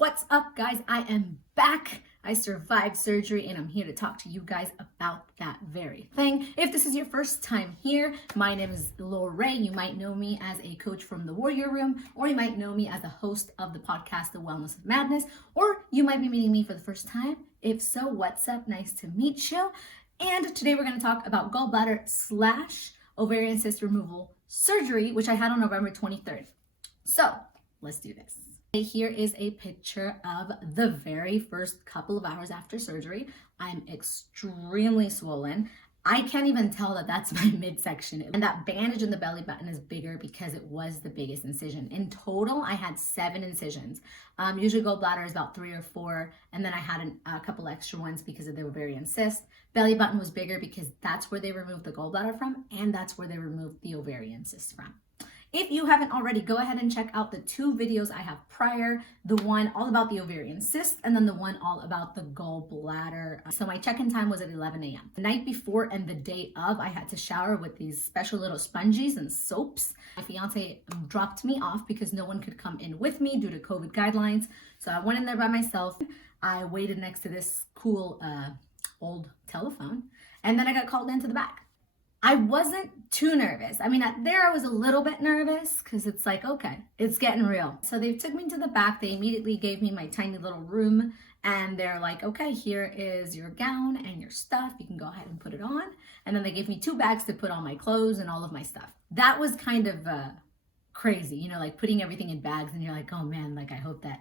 What's up, guys? I am back. I survived surgery and I'm here to talk to you guys about that very thing. If this is your first time here, my name is Lorraine. You might know me as a coach from the Warrior Room, or you might know me as a host of the podcast, The Wellness of Madness, or you might be meeting me for the first time. If so, what's up? Nice to meet you. And today we're going to talk about gallbladder / ovarian cyst removal surgery, which I had on November 23rd. So let's do this. Here is a picture of the very first couple of hours after surgery. I'm extremely swollen. I can't even tell that that's my midsection. And that bandage in the belly button is bigger because it was the biggest incision. In total, I had 7 incisions. Usually gallbladder is about 3 or 4. And then I had a couple extra ones because of the ovarian cyst. Belly button was bigger because that's where they removed the gallbladder from, and that's where they removed the ovarian cyst from. If you haven't already, go ahead and check out the 2 videos I have prior, the one all about the ovarian cyst and then the one all about the gallbladder. So my check-in time was at 11 a.m. The night before and the day of, I had to shower with these special little sponges and soaps. My fiance dropped me off because no one could come in with me due to COVID guidelines. So I went in there by myself. I waited next to this cool old telephone, and then I got called into the back. I wasn't too nervous. I mean, there I was a little bit nervous because it's like, okay, it's getting real. So they took me to the back. They immediately gave me my tiny little room and they're like, okay, here is your gown and your stuff. You can go ahead and put it on. And then they gave me 2 bags to put all my clothes and all of my stuff. That was kind of crazy, you know, like putting everything in bags and you're like, oh man, like I hope that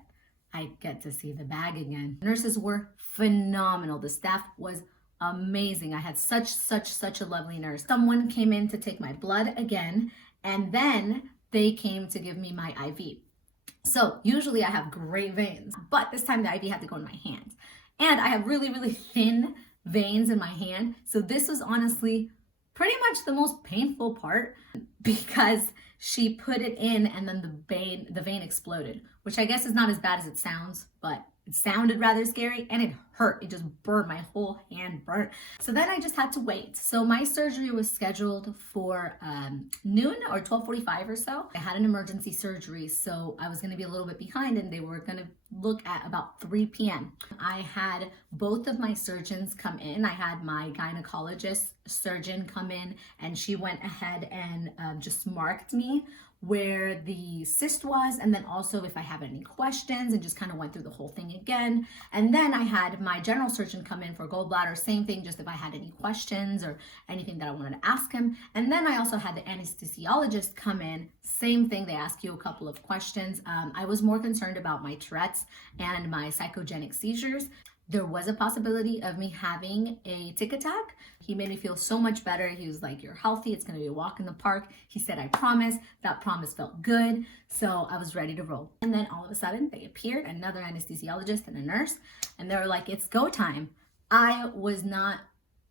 I get to see the bag again. Nurses were phenomenal. The staff was amazing. I had such a lovely nurse. Someone came in to take my blood again, and then they came to give me my IV. So usually I have great veins, but this time the IV had to go in my hand. And I have really thin veins in my hand. So this was honestly pretty much the most painful part because she put it in and then the vein exploded, which I guess is not as bad as it sounds, but it sounded rather scary and it hurt. It just burned. My whole hand burnt. So then I just had to wait. So my surgery was scheduled for noon or 12:45 or so. I had an emergency surgery, so I was going to be a little bit behind and they were going to look at about 3 p.m. I had both of my surgeons come in. I had my gynecologist surgeon come in and she went ahead and just marked me where the cyst was, and then also if I have any questions, and just kind of went through the whole thing again. And then I had my general surgeon come in for gallbladder, same thing, just if I had any questions or anything that I wanted to ask him. And then I also had the anesthesiologist come in, same thing, they ask you a couple of questions. I was more concerned about my Tourette's and my psychogenic seizures. There was a possibility of me having a tic attack. He made me feel so much better. He was like, you're healthy. It's going to be a walk in the park. He said, I promise. That promise felt good. So I was ready to roll. And then all of a sudden they appeared, another anesthesiologist and a nurse, and they were like, it's go time. I was not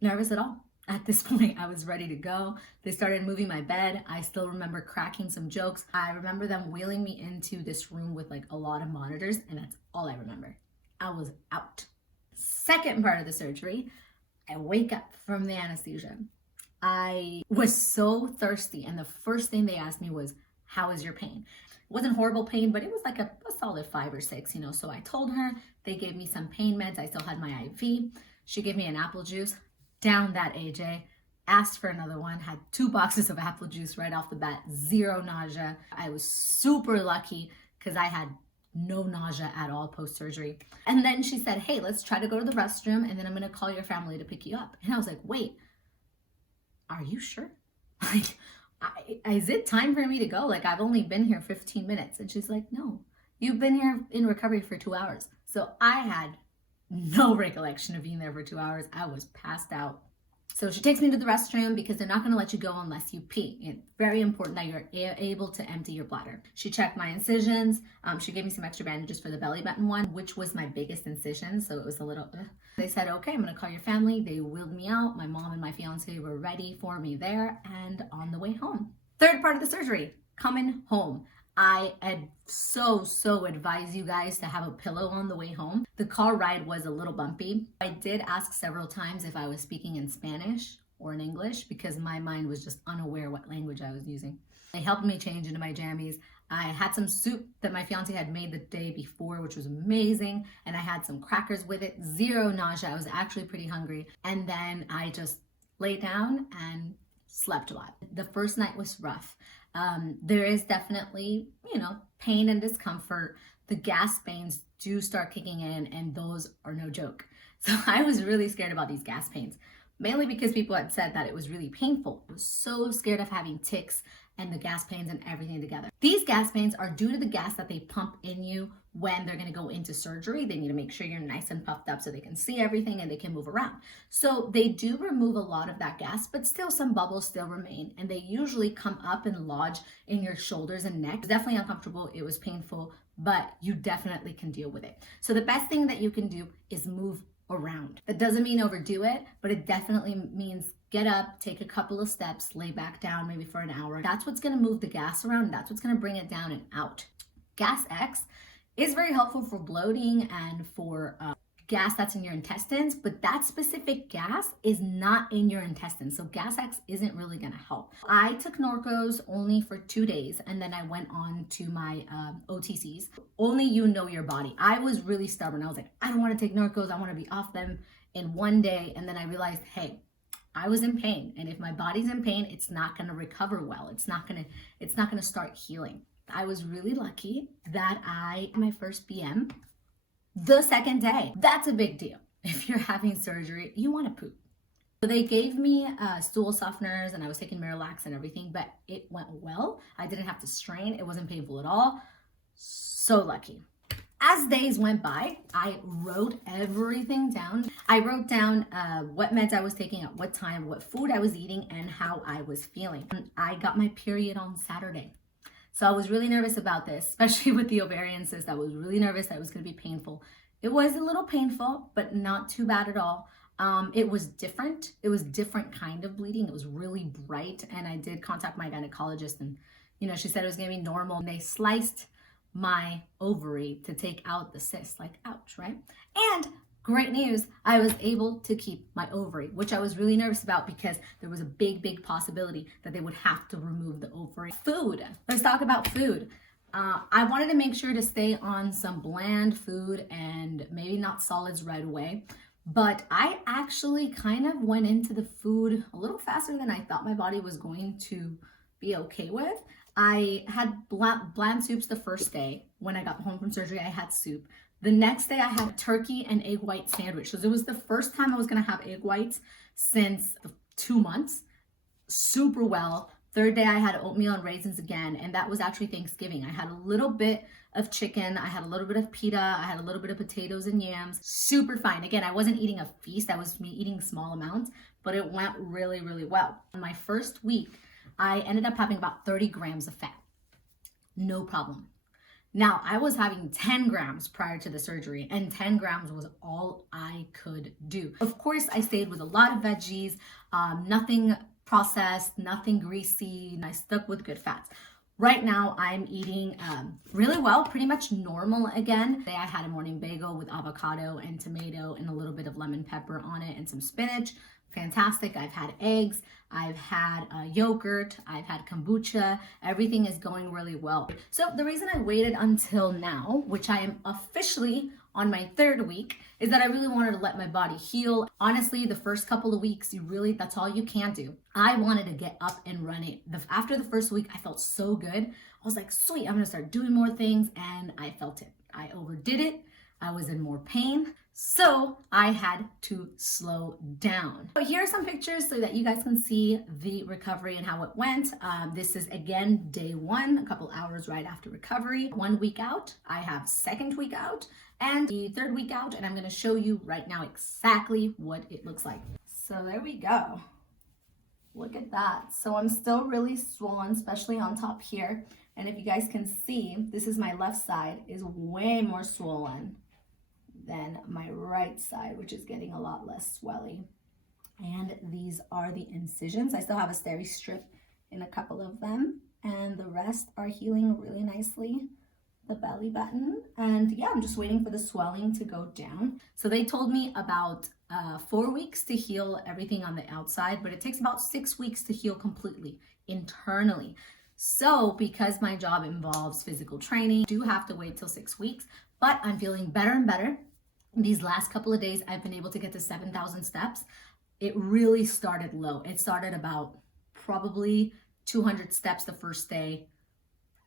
nervous at all. At this point, I was ready to go. They started moving my bed. I still remember cracking some jokes. I remember them wheeling me into this room with like a lot of monitors, and that's all I remember. I was out. Second part of the surgery, I wake up from the anesthesia. I was so thirsty, and the first thing they asked me was, how is your pain? It wasn't horrible pain, but it was like a solid 5 or 6, you know. So I told her, they gave me some pain meds. I still had my IV. She gave me an apple juice. Down that, AJ. Asked for another one, had 2 boxes of apple juice right off the bat, 0 nausea. I was super lucky because I had no nausea at all post-surgery. And then she said, hey, let's try to go to the restroom and then I'm going to call your family to pick you up. And I was like, wait, are you sure? Like, is it time for me to go? Like, I've only been here 15 minutes. And she's like, no, you've been here in recovery for 2 hours. So I had no recollection of being there for 2 hours. I was passed out. So she takes me to the restroom because they're not going to let you go unless you pee. It's very important that you're able to empty your bladder. She checked my incisions. She gave me some extra bandages for the belly button one, which was my biggest incision. So it was a little, They said, okay, I'm going to call your family. They wheeled me out. My mom and my fiance were ready for me there and on the way home. Third part of the surgery, coming home. I so advise you guys to have a pillow on the way home. The car ride was a little bumpy. I did ask several times if I was speaking in Spanish or in English because my mind was just unaware what language I was using. They helped me change into my jammies. I had some soup that my fiance had made the day before, which was amazing. And I had some crackers with it, zero nausea. I was actually pretty hungry. And then I just laid down and slept a lot. The first night was rough. There is definitely, pain and discomfort. The gas pains do start kicking in, and those are no joke. So I was really scared about these gas pains, mainly because people had said that it was really painful. I was so scared of having tics and the gas pains and everything together. These gas pains are due to the gas that they pump in you when they're gonna go into surgery. They need to make sure you're nice and puffed up so they can see everything and they can move around. So they do remove a lot of that gas, but still some bubbles still remain, and they usually come up and lodge in your shoulders and neck. It was definitely uncomfortable, it was painful, but you definitely can deal with it. So the best thing that you can do is move around. That doesn't mean overdo it, but it definitely means get up, take a couple of steps, lay back down maybe for an hour. That's what's gonna move the gas around. That's what's gonna bring it down and out. Gas X is very helpful for bloating and for gas that's in your intestines, but that specific gas is not in your intestines. So Gas X isn't really gonna help. I took Norcos only for 2 days, and then I went on to my OTCs. Only you know your body. I was really stubborn. I was like, I don't wanna take Norcos. I wanna be off them in 1 day. And then I realized, hey, I was in pain. And if my body's in pain, it's not gonna recover well. It's not gonna start healing. I was really lucky that my first BM the second day. That's a big deal. If you're having surgery, you want to poop. So they gave me stool softeners, and I was taking Miralax and everything, but it went well. I didn't have to strain. It wasn't painful at all. So lucky. As days went by, I wrote everything down. I wrote down what meds I was taking at what time, what food I was eating, and how I was feeling. And I got my period on Saturday. So I was really nervous about this, especially with the ovarian cyst. I was really nervous that it was going to be painful. It was a little painful, but not too bad at all. It was different. It was different kind of bleeding. It was really bright. And I did contact my gynecologist, and she said it was going to be normal. And they sliced my ovary to take out the cyst. Like, ouch, right? And great news, I was able to keep my ovary, which I was really nervous about because there was a big possibility that they would have to remove the ovary. Food. Let's talk about food. I wanted to make sure to stay on some bland food and maybe not solids right away. But I actually kind of went into the food a little faster than I thought my body was going to be okay with. I had bland soups the first day. When I got home from surgery, I had soup. The next day I had turkey and egg white sandwich. So it was the first time I was gonna have egg whites since 2 months. Super well. Third day I had oatmeal and raisins again, and that was actually Thanksgiving. I had a little bit of chicken, I had a little bit of pita, I had a little bit of potatoes and yams. Super fine. Again, I wasn't eating a feast, that was me eating small amounts, but it went really well. In my first week, I ended up having about 30 grams of fat. No problem. Now, I was having 10 grams prior to the surgery, and 10 grams was all I could do. Of course, I stayed with a lot of veggies, nothing processed, nothing greasy, and I stuck with good fats. Right now, I'm eating really well, pretty much normal again. Today I had a morning bagel with avocado and tomato and a little bit of lemon pepper on it and some spinach. Fantastic. I've had eggs, I've had yogurt, I've had kombucha. Everything is going really well. So the reason I waited until now, which I am officially on my 3rd week, is that I really wanted to let my body heal. Honestly, the first couple of weeks, that's all you can do. I wanted to get up and running. After the first week, I felt so good. I was like, sweet, I'm gonna start doing more things, and I felt it. I overdid it. I was in more pain. So I had to slow down. So here are some pictures so that you guys can see the recovery and how it went. This is again day 1, a couple hours right after recovery. 1 week out, I have 2nd week out and the 3rd week out, and I'm gonna show you right now exactly what it looks like. So there we go. Look at that. So I'm still really swollen, especially on top here. And if you guys can see, this is my left side is way more swollen than my right side, which is getting a lot less swelly. And these are the incisions. I still have a steri strip in a couple of them, and the rest are healing really nicely. The belly button, and yeah, I'm just waiting for the swelling to go down. So they told me about 4 weeks to heal everything on the outside, but it takes about 6 weeks to heal completely internally. So because my job involves physical training, I do have to wait till 6 weeks, but I'm feeling better and better. These last couple of days, I've been able to get to 7,000 steps. It really started low. It started about probably 200 steps the first day,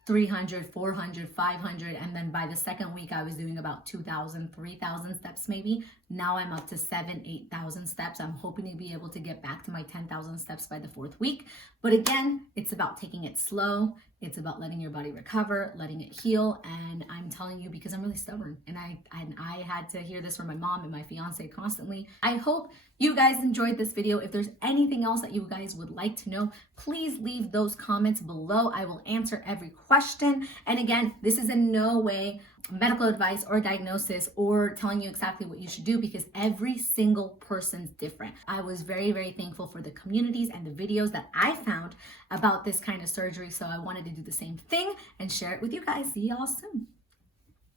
300, 400, 500, and then by the second week I was doing about 2,000, 3,000 steps maybe. Now I'm up to 7,000, 8,000 steps. I'm hoping to be able to get back to my 10,000 steps by the 4th week. But again, it's about taking it slow. It's about letting your body recover, letting it heal. And I'm telling you, because I'm really stubborn, and I had to hear this from my mom and my fiance constantly. I hope you guys enjoyed this video. If there's anything else that you guys would like to know, please leave those comments below. I will answer every question. And again, this is in no way medical advice or diagnosis or telling you exactly what you should do, because every single person's different. I was very, very thankful for the communities and the videos that I found about this kind of surgery. So I wanted to do the same thing and share it with you guys. See y'all soon.